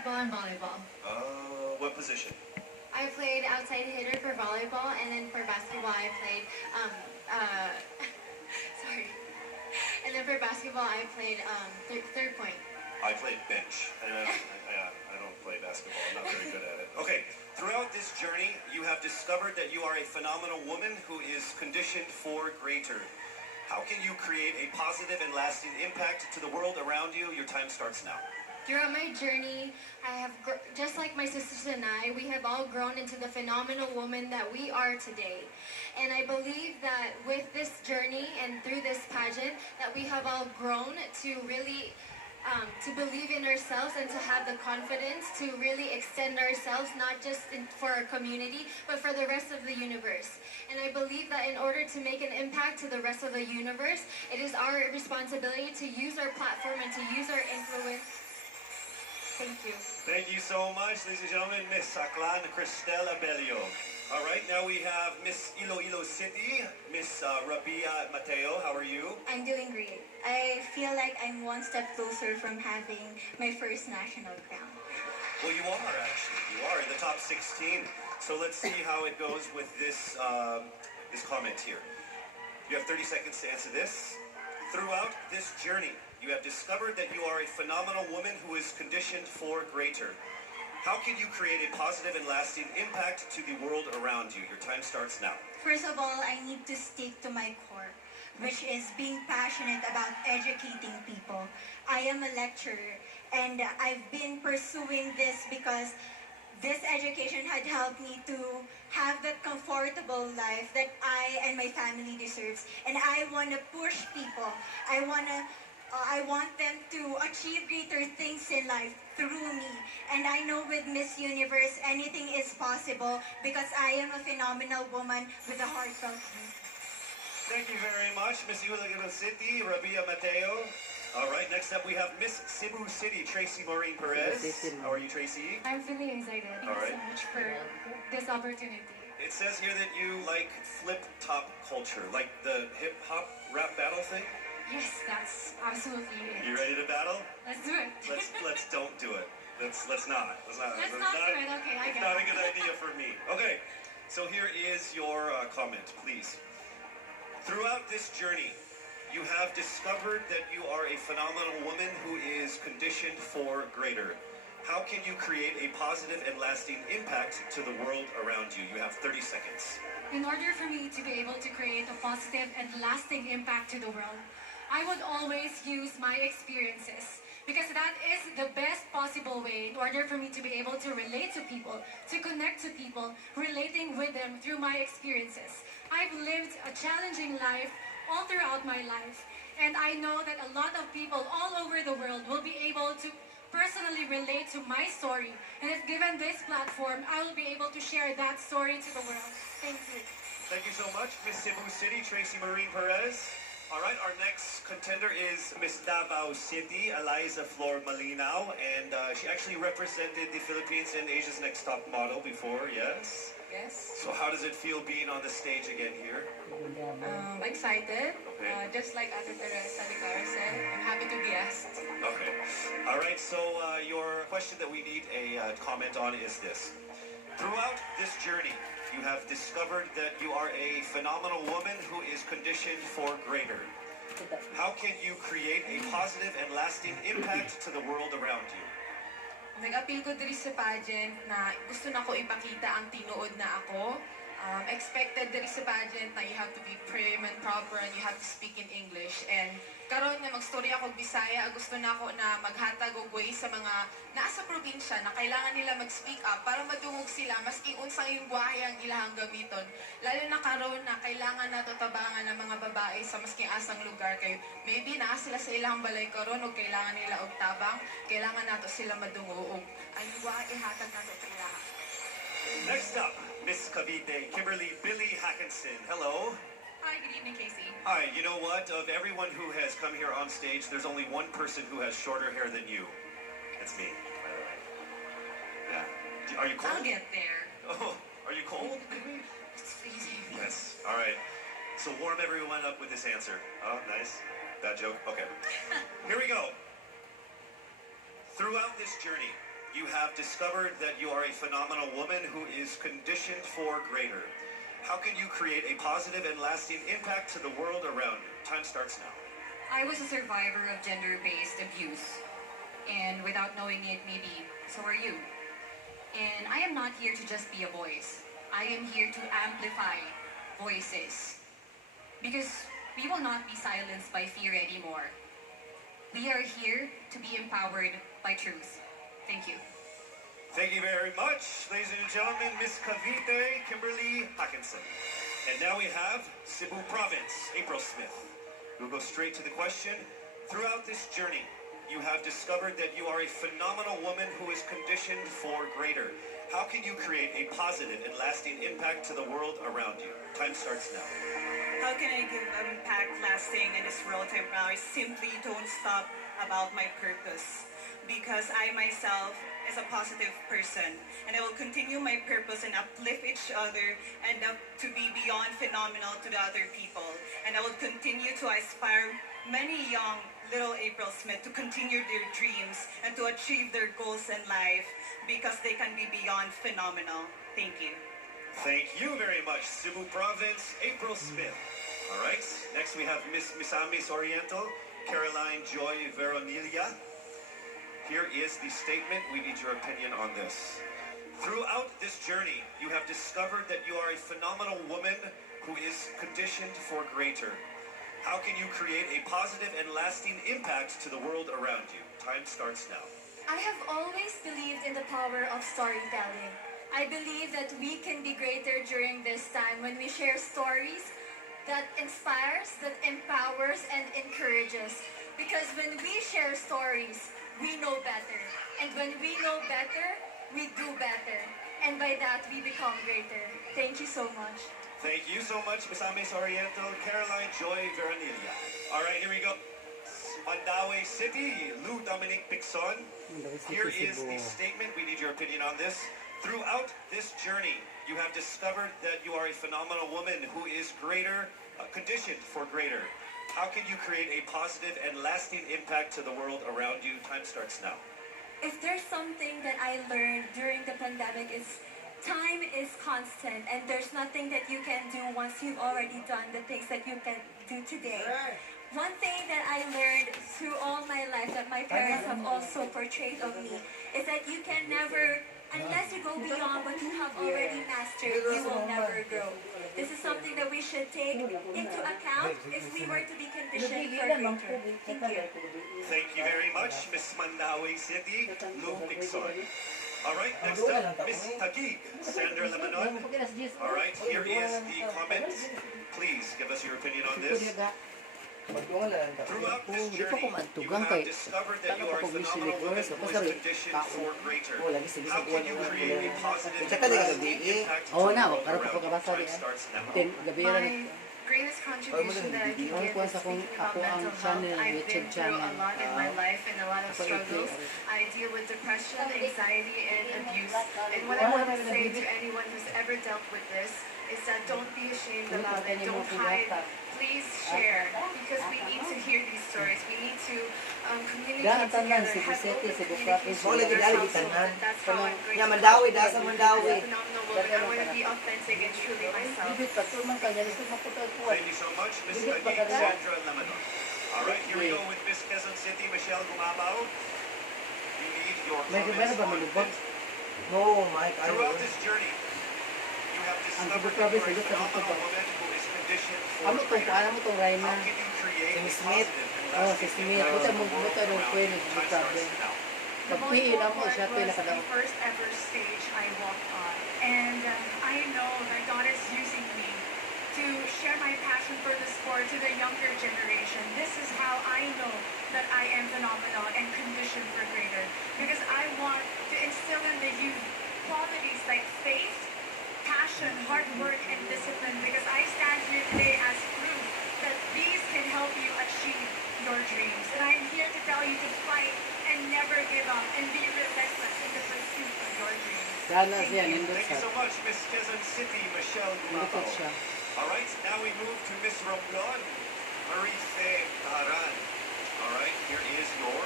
basketball and volleyball. What position? I played outside hitter for volleyball, and then for basketball I played, sorry. And then for basketball I played third point. I played bench. I don't play basketball. I'm not very good at it. Okay. Throughout this journey, you have discovered that you are a phenomenal woman who is conditioned for greater. How can you create a positive and lasting impact to the world around you? Your time starts now. Throughout my journey, I have, just like my sisters and I, we have all grown into the phenomenal woman that we are today. And I believe that with this journey and through this pageant, that we have all grown to really to believe in ourselves and to have the confidence to really extend ourselves, not just for our community, but for the rest of the universe. And I believe that in order to make an impact to the rest of the universe, it is our responsibility to use our platform and to use our influence. Thank you. Thank you so much, ladies and gentlemen. Miss Aklan Cristel Abelio. All right, now we have Miss Iloilo City, Miss Rabia Mateo. How are you? I'm doing great. I feel like I'm one step closer from having my first national crown. Well, you are actually. You are in the top 16. So let's see how it goes with this this comment here. You have 30 seconds to answer this. Throughout this journey, you have discovered that you are a phenomenal woman who is conditioned for greater. How can you create a positive and lasting impact to the world around you? Your time starts now. First of all, I need to stick to my core, which is being passionate about educating people. I am a lecturer, and I've been pursuing this because this education had helped me to have that comfortable life that I and my family deserves. And I want to push people. I want them to achieve greater things in life through me. And I know with Miss Universe, anything is possible because I am a phenomenal woman with a heartfelt beat. Thank you very much, Miss Iloilo City, Rabia Mateo. All right, next up we have Miss Cebu City, Tracy Maureen Perez. How are you, Tracy? I'm feeling excited. Thank you so much for this opportunity. It says here that you like flip-top culture, like the hip-hop rap battle thing? Yes, that's absolutely it. You ready to battle? Let's do it. Let's don't do it. Let's not. Let's not do it. Okay, I It's got not a it. good idea for me. Okay, so here is your comment, please. Throughout this journey, you have discovered that you are a phenomenal woman who is conditioned for greater. How can you create a positive and lasting impact to the world around you? You have 30 seconds. In order for me to be able to create a positive and lasting impact to the world, I would always use my experiences because that is the best possible way in order for me to be able to relate to people, to connect to people, relating with them through my experiences. I've lived a challenging life all throughout my life, and I know that a lot of people all over the world will be able to personally relate to my story, and if given this platform, I will be able to share that story to the world. Thank you. Thank you so much, Miss Cebu City, Tracy Maureen Perez. All right, our next contender is Miss Davao City, Eliza Flor Malinaw, and she actually represented the Philippines in Asia's Next Top Model before, yes? Yes. So how does it feel being on the stage again here? Excited. Okay. Just like Ate Teresa Licara said, I'm happy to be asked. Okay. All right, so your question that we need a comment on is this. Throughout this journey, you have discovered that you are a phenomenal woman who is conditioned for greater. How can you create a positive and lasting impact to the world around you? Nag-appeal ko diri sa pageant na gusto na ko ipakita ang tinuod na ako. Expected diri sa pageant na you have to be prim and proper and you have to speak in English. And karon nga mag-story ako Bisaya, gusto na ako na maghatag og way sa mga nasa probinsya na kailangan nila mag-speak up para madungog sila maski unsang yung buhay ang ilahang gamiton. Lalo na karon na kailangan nato tabangan ng mga babae sa maski asang lugar kay maybe naa sila sa ilang balay karon ug kailangan nila og tabang, kailangan nato sila madungog. Ang buhay ihatag nato sa ilaha. Next up, Miss Cavite, Kimberly Billy Hackinson. Hello. Hi, good evening, Casey. Hi, you know what? Of everyone who has come here on stage, there's only one person who has shorter hair than you. It's me, by the way. Yeah. Are you cold? I'll get there. Oh, are you cold? It's freezing. Yes. All right. So warm everyone up with this answer. Oh, nice. Bad joke? Okay. Here we go. Throughout this journey, you have discovered that you are a phenomenal woman who is conditioned for greater. How can you create a positive and lasting impact to the world around you? Time starts now. I was a survivor of gender-based abuse, and without knowing it, maybe so are you. And I am not here to just be a voice. I am here to amplify voices. Because we will not be silenced by fear anymore. We are here to be empowered by truth. Thank you. Thank you very much, ladies and gentlemen, Miss Cavite Kimberly Hackinson. And now we have Cebu Province, April Smith. We'll go straight to the question. Throughout this journey, you have discovered that you are a phenomenal woman who is conditioned for greater. How can you create a positive and lasting impact to the world around you? Time starts now. How can I give impact lasting in this world right now? I simply don't stop about my purpose. Because I myself is a positive person. And I will continue my purpose and uplift each other and to be beyond phenomenal to the other people. And I will continue to inspire many young little April Smith to continue their dreams and to achieve their goals in life because they can be beyond phenomenal. Thank you. Thank you very much, Cebu Province, April Smith. All right, next we have Miss Misamis Oriental, Caroline Joy Veronilla. Here is the statement. We need your opinion on this. Throughout this journey, you have discovered that you are a phenomenal woman who is conditioned for greater. How can you create a positive and lasting impact to the world around you? Time starts now. I have always believed in the power of storytelling. I believe that we can be greater during this time when we share stories that inspires, that empowers, and encourages. Because when we share stories, we know better. And when we know better, we do better. And by that, we become greater. Thank you so much. Thank you so much, Misamis Oriental, Caroline Joy Veronilla. All right, here we go. Mandaue City, Lou Dominic Pixon. Here is the statement. We need your opinion on this. Throughout this journey, you have discovered that you are a phenomenal woman who is greater, conditioned for greater. How can you create a positive and lasting impact to the world around you? Time starts now. If there's something that I learned during the pandemic is time is constant and there's nothing that you can do once you've already done the things that you can do today. One thing that I learned through all my life that my parents have also portrayed of me is that you can never, unless you go beyond what you have already mastered, you will never grow. This is something that we should take into account if we were to be conditioned for greater. Thank you. Thank you very much, Miss Mandaue City, Lou Pixon. All right, next up, Miss Taguig, Sandra Lamanon. All right, here is the comment. Please give us your opinion on this. Throughout this journey, you have discovered that you are a phenomenal woman who is conditioned for greater. How can you create a positive and lasting impact to the world around you? Time starts now. My greatest contribution that I can give is speaking about mental health. I've been through a lot in my life and a lot of struggles. I deal with depression, anxiety, and abuse. And what I want to say to anyone who's ever dealt with this is that don't be ashamed about it. Don't hide. Please share, because we need to hear these stories. We need to communicate together, have open communication with our household, and that's how I'm going to Mandaue, be dasa Mandaue. a phenomenal woman. I want to be authentic and truly myself. Thank you so much, Miss Taguig, Sandra Lamanon. All right, here we go with Miss Quezon City, Michelle Gumabao. We need your comments on this. No, Mike, I Throughout this journey, you have discovered that you are a phenomenal woman who is conditioned for greater. Alam mo tong Ryan How na. can you create a Si Smith. positive and Oh, si lasting Smith. impact Buta to mo, the world buta nung around pwede, you? di Time problem. starts now. The Pagpihin Volleyball ako, court siya was nakadang. the first ever stage I walked on. And I know that God is using me to share my passion for the sport to the younger generation. This is how I know that I am phenomenal and conditioned for greater. Because I want to instill in the youth qualities like faith, passion, hard work, and discipline. Because I stand here today as proof that these can help you achieve your dreams. And I'm here to tell you to fight and never give up and be relentless in the pursuit of your dreams. Sana Thank siya, you. nindot Thank you siya. so much, Miss Quezon City, Michelle Nindot Gumabao. siya. All right, now we move to Miss Romblon, Marife Taharan. All right, here is your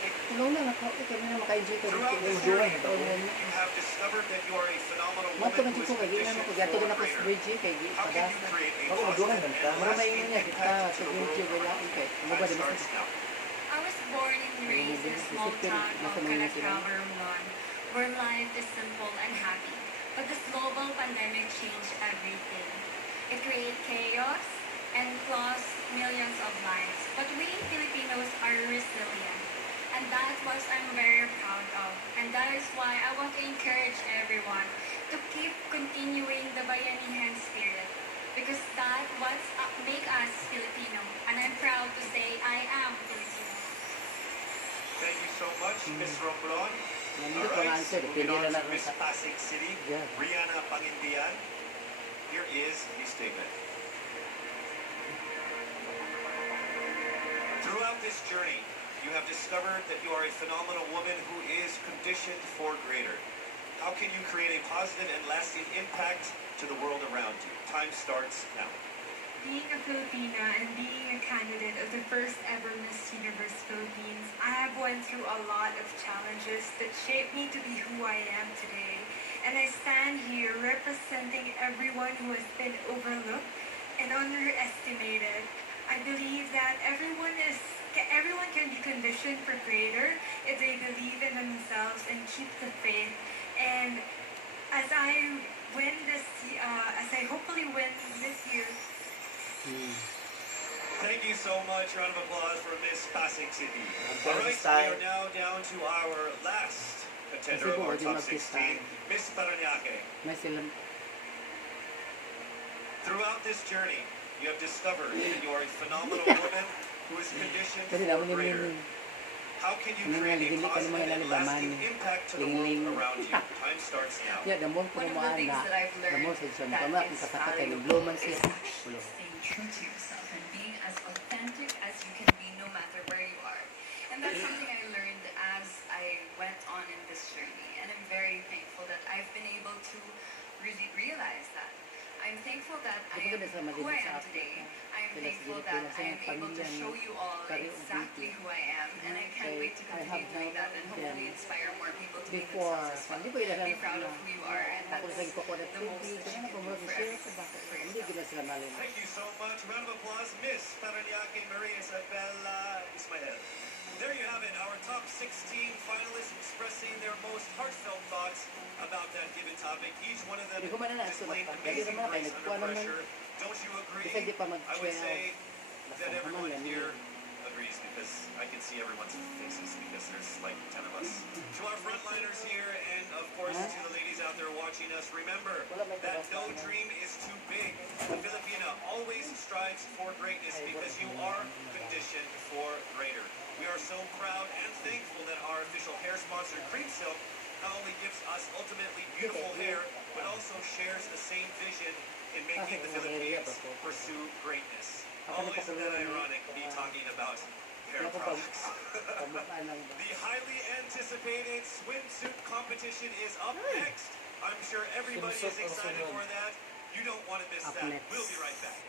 fantastic. Tulong na ako, kami na maka-enjoy ka Throughout dito. this journey, you have discovered that you are a phenomenal Mato woman man who is dito kay na conditioned ko gato for na ko sa greater. bridge kay How can you padasa. create a Ako, maduhan positive man ka. and Mara may lasting niya kita impact sa to the bridge world wala around you? kay. Mo Time ba din starts now. I was born and raised in a small town of Calatrava, Romblon, where life is simple and happy. But this global pandemic changed everything. It created chaos and lost millions of lives. But we Filipinos are resilient. And that's what I'm very proud of. And that is why I want to encourage everyone to keep continuing the Bayanihan spirit. Because that's what make us Filipino. And I'm proud to say I am Filipino. Thank you so much, Miss Romblon. Nandito All ko right, answer, moving pili on na to lang Miss sa Pasig City, Yeah. Rihanna Pangindian. Here is the statement. Throughout this journey, you have discovered that you are a phenomenal woman who is conditioned for greater. How can you create a positive and lasting impact to the world around you? Time starts now. Being a Filipina and being a candidate of the first ever Miss Universe Philippines, I have went through a lot of challenges that shaped me to be who I am today. And I stand here representing everyone who has been overlooked and underestimated. I believe that everyone can be conditioned for greater if they believe in themselves and keep the faith. And as I hopefully win this year. Thank you so much. Round of applause for Miss Pasig City. Okay, All right, this we time. are now down to our last contender of our Kasi top po, 16, Miss Paranaque. may sila Throughout this journey, you have discovered that you are a phenomenal woman who is conditioned kasi for naman greater. yung How can you Ano nga, create a ligili ka naman positive and nalalaman. lasting impact to the world Ling-ling. around you? Time starts now. ya damon ko One of the mo things ana. that I've learned Damon sa siya that kama is kung kasaka kay valuable bloman is siya. actually staying true to yourself and being as authentic as you can be no matter where you are. And that's something I learned as I went on in this journey. And I'm very thankful that I've been able to really realize that. I'm thankful that I am who I am today. I'm thankful that I am able to show you all exactly who I am. And I can't wait to continue doing that and hopefully inspire more people to be Before, themselves as well. hindi ko ila Be proud of who you are. And Ako that's sa ko ko na the most TV, that kasi you na can ko mo do for share everyone. sa bako. Hindi gina sila malin. Thank you so much. Round of applause, Miss Paranaque Maria Isabella Ismael. There you have it, our top 16 finalists expressing their most heartfelt thoughts about that given topic. Each one of them Hindi ko man na displayed nasulat pa. amazing Dali naman, grace kaya under nagkuha naman. pressure. Don't you agree? Kasi di pa I would mag-share. say that Basta everyone naman yan. here agrees because I can see everyone's faces because there's like 10 of us. To our frontliners here and of course to the ladies out there watching us, remember that no dream is too big. The Filipina always strives for greatness because you are conditioned for greater. We are so proud and thankful that our official hair sponsor, Cream Silk, not only gives us ultimately beautiful hair, but also shares the same vision in making the Philippines pursue greatness. Oh, isn't that ironic, me talking about hair products? The highly anticipated swimsuit competition is up next. I'm sure everybody is excited for that. You don't want to miss Up that. next. We'll be right back.